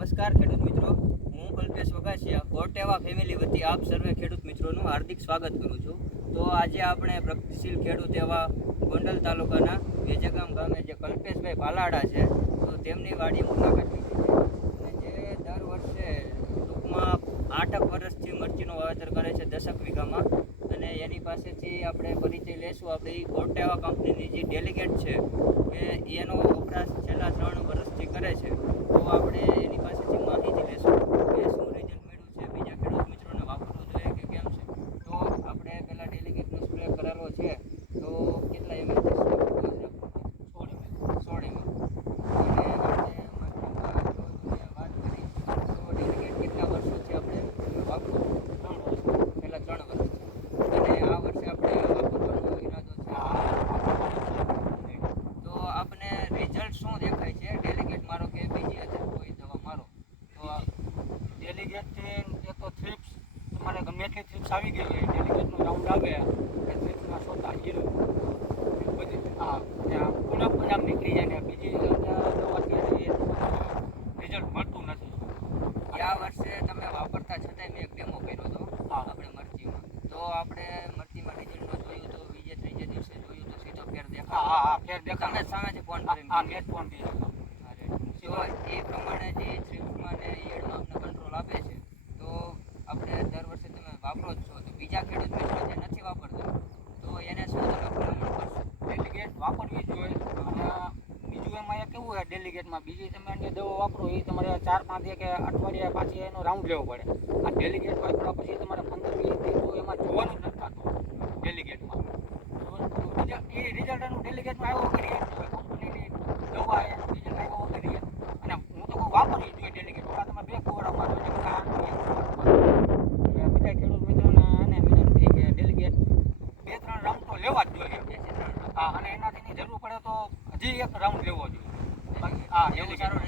નમસ્કાર ખેડૂત મિત્રો, હું કલ્પેશ વઘાસિયા કોટેવા ફેમિલી વતી આપ સર્વે ખેડૂત મિત્રોનું હાર્દિક સ્વાગત કરું છું. તો આજે આપણે પ્રગતિશીલ ખેડૂત એવા ગોંડલ તાલુકાના વેજગામ ગામે જે કલ્પેશભાઈ ભાલાડા છે, તો તેમની વાડી મુલાકાત લીધી છે. અને જે દર વર્ષે ટૂંકમાં 8 વર્ષથી મરચીનું વાવેતર કરે છે 10 વીઘામાં. અને એની પાસેથી આપણે પરિચય લેશું. આપણી કોટેવા કંપનીની જે ડેલિગેટ છે કે એનો વપરાશ છેલ્લા 3 વર્ષથી કરે છે. તો આપણે એની પાસેથી માહિતી લેશું કે શું રિઝલ્ટ મળ્યું છે, બીજા ખેડૂત મિત્રોને વાપરવું જોઈએ કે કેમ છે. તો આપણે પહેલાં ડેલિગેટનો સ્પ્રે કરેલો છે, તો કેટલા એમએલ સ્પ્રે 16 ml. અને આપણે વાત કરી તો ડેલિગેટ કેટલા વર્ષોથી આપણે વાપરવું? 3 વર્ષ, પહેલાં 3 વર્ષ. અને આ વર્ષે આપણે વાપરવાનો ઈરાદો છે. તો આપણે રિઝલ્ટ શું દેખાય છે ડેલિગેટ મારો કે બીજી અધર કોઈ દવા મારો? તો ડેલિગેટથી એક તો થ્રિપ્સ તમારે ગમે એટલી થ્રિપ્સ આવી ગઈ હોય, ડેલિગેટનો રાઉન્ડ આવે એટલે થ્રિપ્સમાં શોધતા હીરો બધી ત્યાં પૂનમ નીકળી જાય ને બીજી દવાથી રિઝલ્ટ મળતું નથી. આ વર્ષે તમે વાપરતા છતાંય મેં એક ડેમો કર્યો હતો આપણે મરચીમાં. તો આપણે મરચીમાં રિઝલ્ટમાં જોયું તો બીજે ત્રીજે દિવસે જોયું તો સીધો ફેર દેખાય. ફેર દેખાય. તમે સામેથી ફોન કરીને મેં ફોન કર્યો. તો એ પ્રમાણે જે થ્રિપ્સમાં ને ઈયળમાં આપણે કંટ્રોલ આપે છે, તો આપણે દર વર્ષે તમે વાપરો જ છો. તો બીજા ખેડૂત મિત્રો જે નથી વાપરતા, તો એને શું તમે ભલામણ કરશો? ડેલિગેટ વાપરવી જ જોઈએ. અને બીજું એમાં કેવું હોય, ડેલિગેટમાં બીજી તમે અન્ય દવા વાપરો એ તમારે 4-5 કે અઠવાડિયા પાછી એનો રાઉન્ડ લેવો પડે. આ ડેલિગેટ વાપર્યા પછી તમારે 15-20 દિવસ એમાં જોવાનું જ નથી થતું ડેલિગેટમાં. એ રિઝલ્ટ એનું ડેલિગેટમાં આવ્યો કરીએ કંપનીની દવા એ રિઝલ્ટ આવ્યો કરીએ. અને હું તો કોઈ વાપરવી જોઈએ ડેલિગેટ. ઓલા તમે 2 ફુવારા મારો એટલે બધા ખેડૂત મિત્રોને અને વિનંતી કે ડેલિગેટ 2-3 રાઉન્ડ તો લેવા જ જોઈએ. અને એનાથી જરૂર પડે તો હજી એક રાઉન્ડ લેવો જોઈએ. એવું સારું